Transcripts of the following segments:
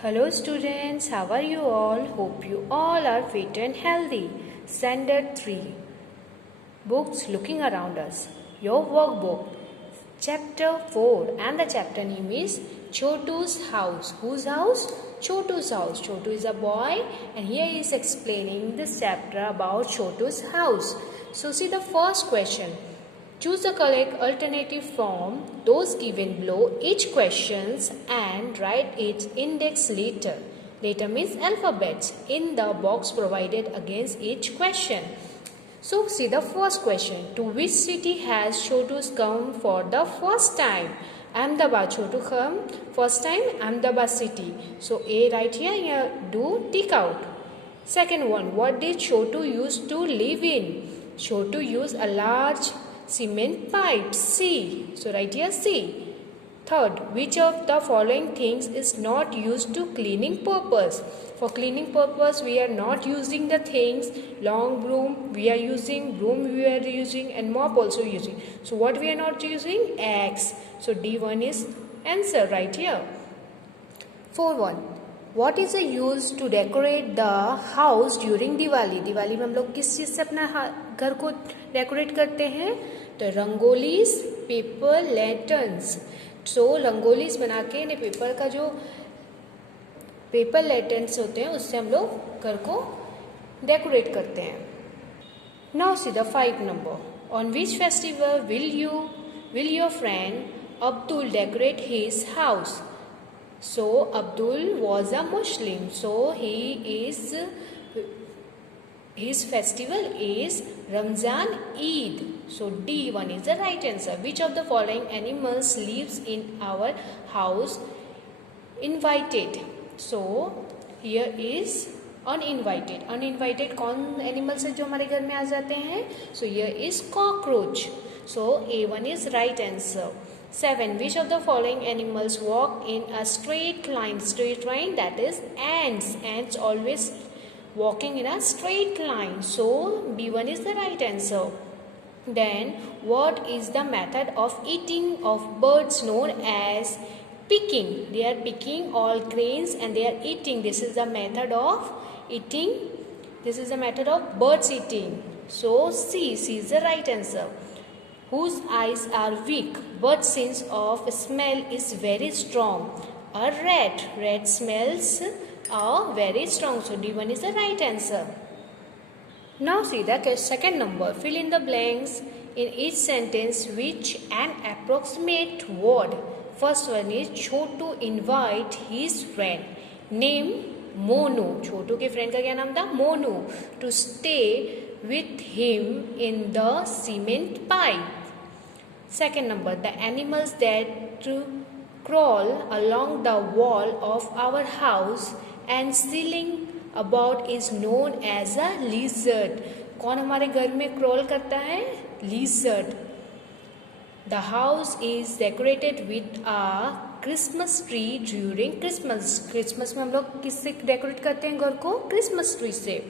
Hello students, how are you all? Hope you all are fit and healthy. Standard 3. Books looking around us. Your workbook. Chapter 4 and the chapter name is Chotu's house. Whose house? Chotu's house. Chotu is a boy and here he is explaining this chapter about Chotu's house. So see the first question. Choose the correct alternative from those given below each questions and write its index letter. Letter means alphabets in the box provided against each question. So see the first question. To which city has Chotu come for the first time? Ahmedabad. Chotu come first time Ahmedabad city. So A right here do tick out. Second one. What did Chotu used to live in? Chotu used a large cement pipe. C. So write here C. Third, which of the following things is not used to cleaning purpose? For cleaning purpose, we are not using the things. Long broom we are using, broom we are using, and mop also using. So what we are not using? Axe. So D1 is answer right here. 4-1. What is the use to decorate the house during Diwali? Diwali में हम लोग किस चीज़ से अपना घर को decorate करते हैं? तो रंगोलीज, पेपर लैंटर्न्स. सो रंगोलीज बना के ने पेपर का जो पेपर लैंटर्न्स होते हैं उससे हम लोग घर को डेकोरेट करते हैं. Now see the 5 number. On which festival will your friend Abdul decorate his house? So Abdul was a Muslim. So his festival is Ramzan Eid. So D1 is the right answer. Which of the following animals lives in our house? Invited. So here is uninvited. Uninvited कौन animals है जो हमारे घर में आ जाते हैं? So here is cockroach. So A1 is right answer. 7. Which of the following animals walk in a straight line? Straight line, that is ants. Ants always walking in a straight line. So B1 is the right answer. Then what is the method of eating of birds known as picking? They are picking all grains and they are eating. This is the method of eating. This is the method of birds eating. So C is the right answer. Whose eyes are weak but sense of smell is very strong? A rat. Rat smells are very strong. So D1 is the right answer. Now see the second number. Fill in the blanks in each sentence which an approximate word. First one is Chotu invite his friend. Name Monu. Chotu के friend का क्या नाम था? Monu. To stay with him in the cement pipe. Second number, the animals that crawl along the wall of our house and ceiling about is known as a lizard. कौन हमारे घर में crawl करता है? Lizard. The house is decorated with a Christmas tree during Christmas. Christmas में हम लोग किससे डेकोरेट करते हैं घर को? Christmas tree से.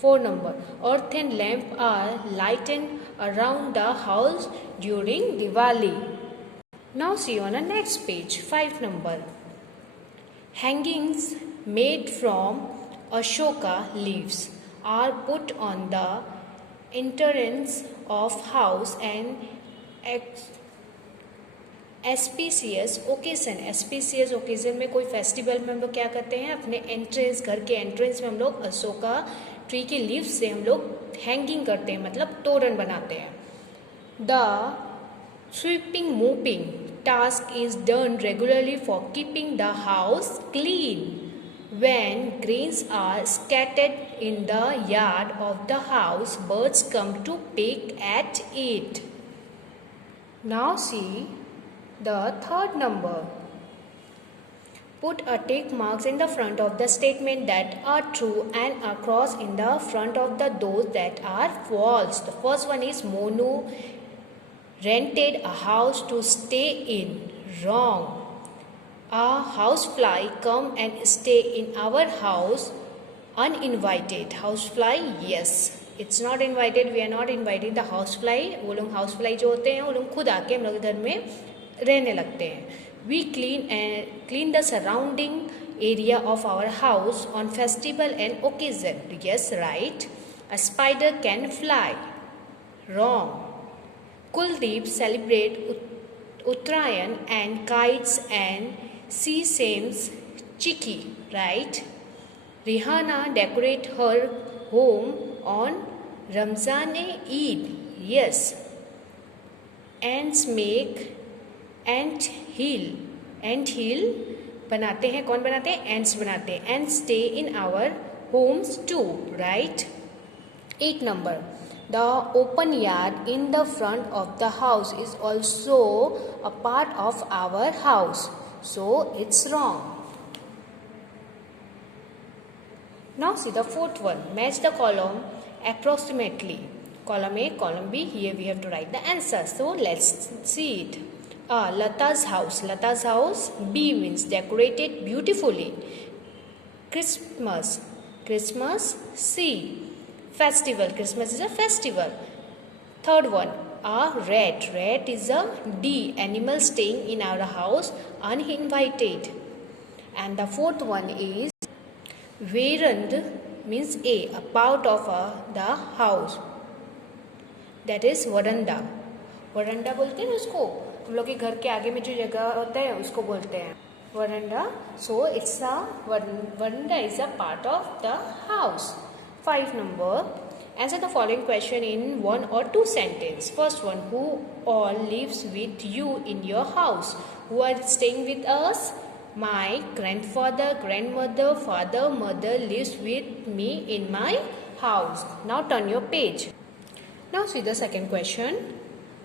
4 number. Earthen lamp are lightened around the house during Diwali. Now see on the next page. 5 number. Hangings made from Ashoka leaves are put on the entrance of house and auspicious occasion. Auspicious occasion में कोई festival में हम लोग क्या करते हैं? अपने entrance, घर के एंट्रेंस में हम लोग अशोका ट्री के लीव्स से हम लोग हैंगिंग करते हैं, मतलब तोरण बनाते हैं. The sweeping mopping task is done regularly for keeping the house clean. When grains are scattered in the yard of the house, birds come to pick at it. Now see the third number. Put a tick marks in the front of the statement that are true and a cross in the front of those that are false. The first one is Monu rented a house to stay in. Wrong. A housefly come and stay in our house. Uninvited. Housefly, yes. It's not invited. We are not inviting the housefly. वो लोग housefly जो होते हैं वो लोग खुद आके हम लोग घर में रहने लगते हैं. We clean the surrounding area of our house on festival and occasion? Yes, right. A spider can fly. Wrong. Kuldeep celebrate Uttarayan and kites and sesames chicky. Right. Rihanna decorate her home on Ramzan-e-Eid. Yes. Ants make ant hill बनाते हैं. कौन बनाते हैं? Ants बनाते हैं. Ants stay in our homes too, right? 8 number. The open yard in the front of the house is also a part of our house. So it's wrong. Now see the fourth one. Match the column approximately. Column A, column B. Here we have to write the answer. So let's see it. Lata's house. Lata's house. B means decorated beautifully. Christmas. Christmas. C. Festival. Christmas is a festival. Third one. A rat. Rat is a D. Animal staying in our house uninvited. And the fourth one is veranda means a part of the house. That is veranda. Veranda बोलते हैं उसको. हम लोग के घर के आगे में जो जगह होता है उसको बोलते हैं veranda. So it's a veranda is a part of the house. 5 number. Answer the following question in 1 or 2 sentences. First one. Who all lives with you in your house? Who are staying with us? My grandfather, grandmother, father, mother lives with me in my house. Now turn your page. Now see the second question.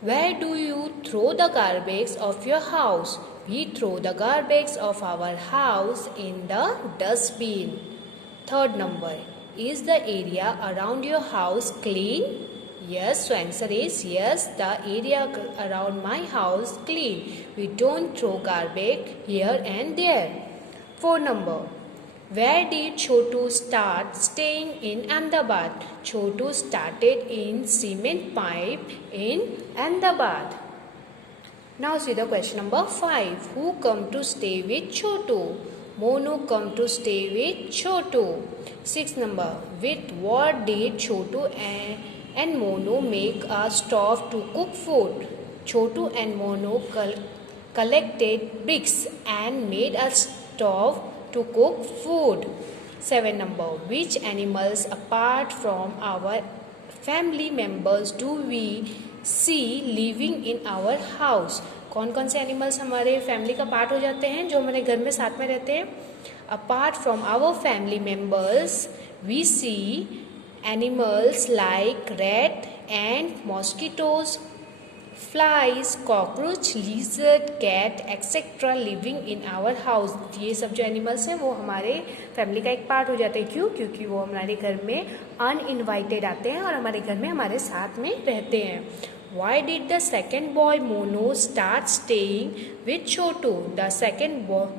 Where do you throw the garbage of your house? We throw the garbage of our house in the dustbin. Third number. Is the area around your house clean? Yes, so answer is yes, the area around my house clean. We don't throw garbage here and there. 4 number. Where did Chotu start staying in Ahmedabad? Chotu started in cement pipe in Ahmedabad. Now see the question number 5. Who come to stay with Chotu? Monu come to stay with Chotu. 6 number. With what did Chotu and Monu make a stove to cook food? Chotu and Monu collected bricks and made a stove to cook food. 7 number. Which animals apart from our family members do we see living in our house? कौन कौन से animals हमारे family का part हो जाते हैं जो हमारे घर में साथ में रहते हैं? Apart from our family members we see animals like rat and mosquitoes, flies, cockroach, lizard, cat etcetera living in our house. ये सब जो एनिमल्स हैं वो हमारे फैमिली का एक पार्ट हो जाते हैं. क्यों? क्योंकि वो हमारे घर में अनइनवाइटेड आते हैं और हमारे घर में हमारे साथ में रहते हैं. Why did the second boy Monu start staying with Chotu? The second boy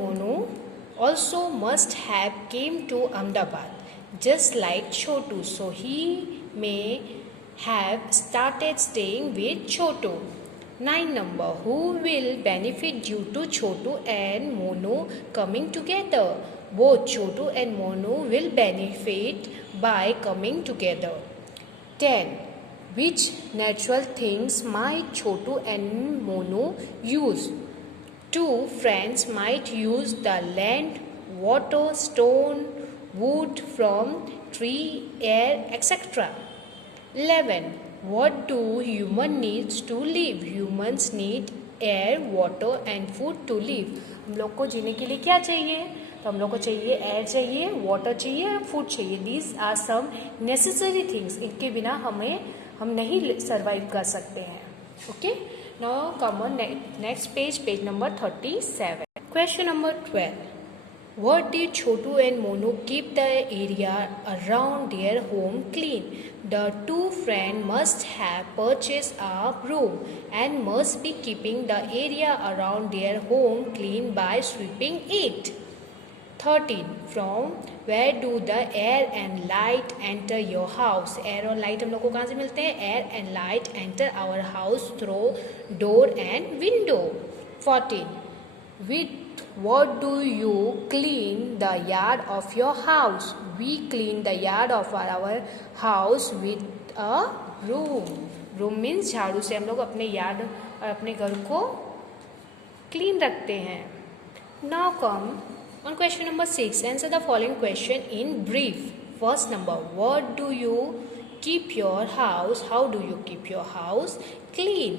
Monu also must have came to Ahmedabad just like Chotu, so he may have started staying with Chotu. 9 number. Who will benefit due to Chotu and Monu coming together? Both Chotu and Monu will benefit by coming together. 10. Which natural things might Chotu and Monu use? Two friends might use the land, water, stone, wood from tree, air, etc. 11. What do humans need to live? Humans need air, water and food to live. हम लोग को जीने के लिए क्या चाहिए? तो हम लोग को चाहिए एयर चाहिए, वाटर चाहिए और फूड चाहिए. These are some necessary things. इनके बिना हम नहीं सर्वाइव कर सकते हैं. Okay, now come on next page number 37. Question number 12. What did Chotu and Monu keep the area around their home clean? The two friends must have purchased a broom and must be keeping the area around their home clean by sweeping it. 13. From where do the air and light enter your house? Air और light हम लोग को कहाँ से मिलते हैं? Air and light enter our house through door and window. 14. With what do you clean the yard of your house? We clean the yard of our house with a broom. Broom means झाड़ू से हम लोग अपने yard और अपने घर को clean रखते हैं. Now come on question number 6. Answer the following question in brief. First number, what do you keep your house? How do you keep your house clean?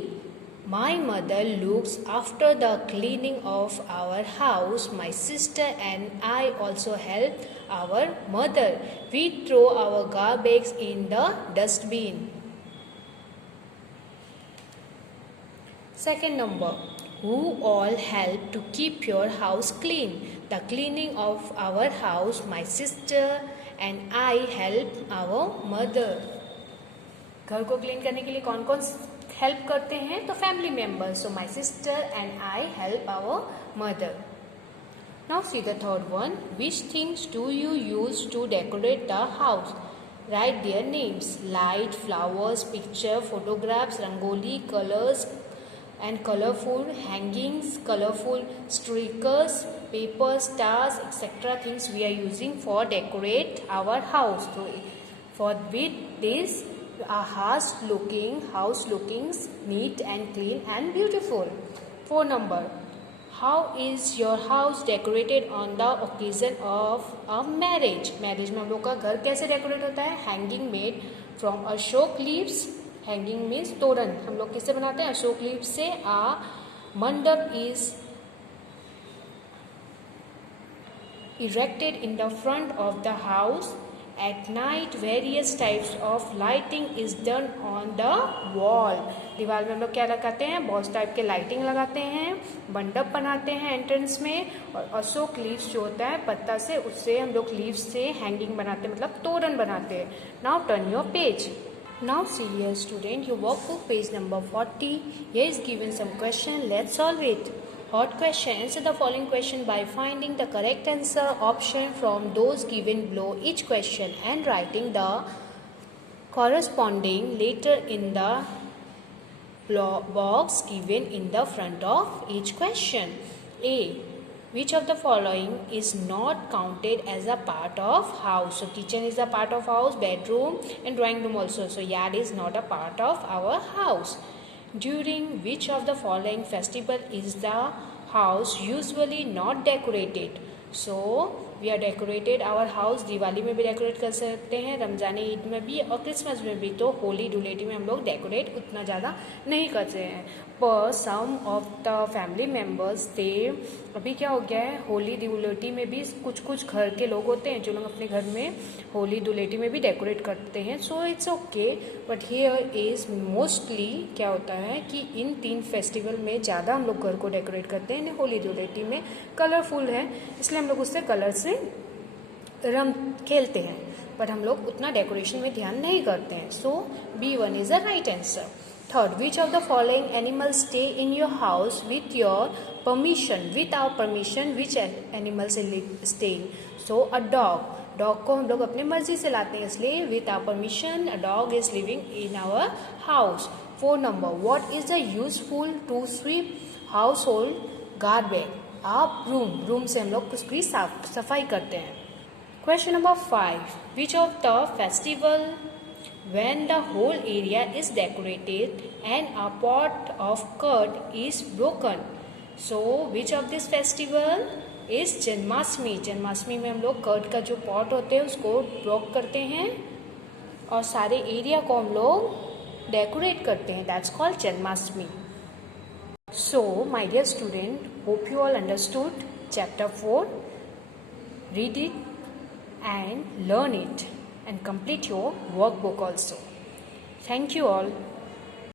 My mother looks after the cleaning of our house. My sister and I also help our mother. We throw our garbage in the dustbin. Second number, who all help to keep your house clean? The cleaning of our house, my sister and I help our mother. घर को clean करने के लिए कौन कौन help करते हैं? तो family members. So my sister and I help our mother. Now see the third one. Which things do you use to decorate the house? Right their names. Light, flowers, picture, photographs, rangoli, colours and colorful hangings, colorful stickers, paper, stars, etc. things we are using for decorate our house. So for with this our house looking neat and clean and beautiful. 4 number, how is your house decorated on the occasion of a marriage? Marriage में हम लोग का घर कैसे decorate होता है? Hanging made from Ashok leaves. Hanging means तोरण. हम लोग किससे बनाते हैं? अशोक लीव से. आ मंडप is erected in the front of the house. At night various types of lighting is done on the wall. दीवार में हम लोग क्या लगाते हैं? बहुत टाइप के लाइटिंग लगाते हैं. मंडप बनाते हैं एंट्रेंस में. और अशोक लीव्स जो होता है पत्ता से, उससे हम लोग लीव्स से हैंगिंग बनाते हैं, मतलब तोरण बनाते हैं. Now turn your page. Now see here student, your workbook page number 40. Here is given some question. Let's solve it. Hot question. Answer the following question by finding the correct answer option from those given below each question and writing the corresponding letter in the box given in the front of each question. A. Which of the following is not counted as a part of house? So kitchen is a part of house, bedroom and drawing room also. So yard is not a part of our house. During which of the following festival is the house usually not decorated? So we are decorated our house. Diwali में भी decorate कर सकते हैं, रमजान ईद में भी और Christmas में भी. तो होली धुलेटी में हम लोग डेकोरेट उतना ज़्यादा नहीं करते हैं. पर some of the family members they, अभी क्या हो गया है, होली धुलेटी में भी कुछ घर के लोग होते हैं जो लोग अपने घर में होली धुलेटी में भी डेकोरेट करते हैं. So it's okay. But here is mostly क्या होता है कि इन 3 फेस्टिवल में ज़्यादा हम लोग घर को डेकोरेट करते हैं. होली धुलेटी में कलरफुल है इसलिए हम लोग उससे कलर से खेलते हैं, पर हम लोग उतना डेकोरेशन में ध्यान नहीं करते हैं. सो B1 is the right answer. Third, which of the following animals stay in your house with your permission? Without permission, which animals staying? So a dog. Dog को हम लोग अपने मर्जी से लाते हैं, इसलिए without permission a dog is living in our house. 4 number, what is the useful to sweep household garbage? A broom. Broom से हम लोग उसकी सफाई करते हैं. Question number 5, which of the festival when the whole area is decorated and a pot of curd is broken? So which of this festival is Janmashtami? Janmashtami में हम लोग कर्ड का जो पॉट होते हैं उसको ब्रोक करते हैं और सारे एरिया को हम लोग डेकोरेट करते हैं. That's called Janmashtami. So my dear student, hope you all understood chapter 4. Read it and learn it and complete your workbook also. Thank you all.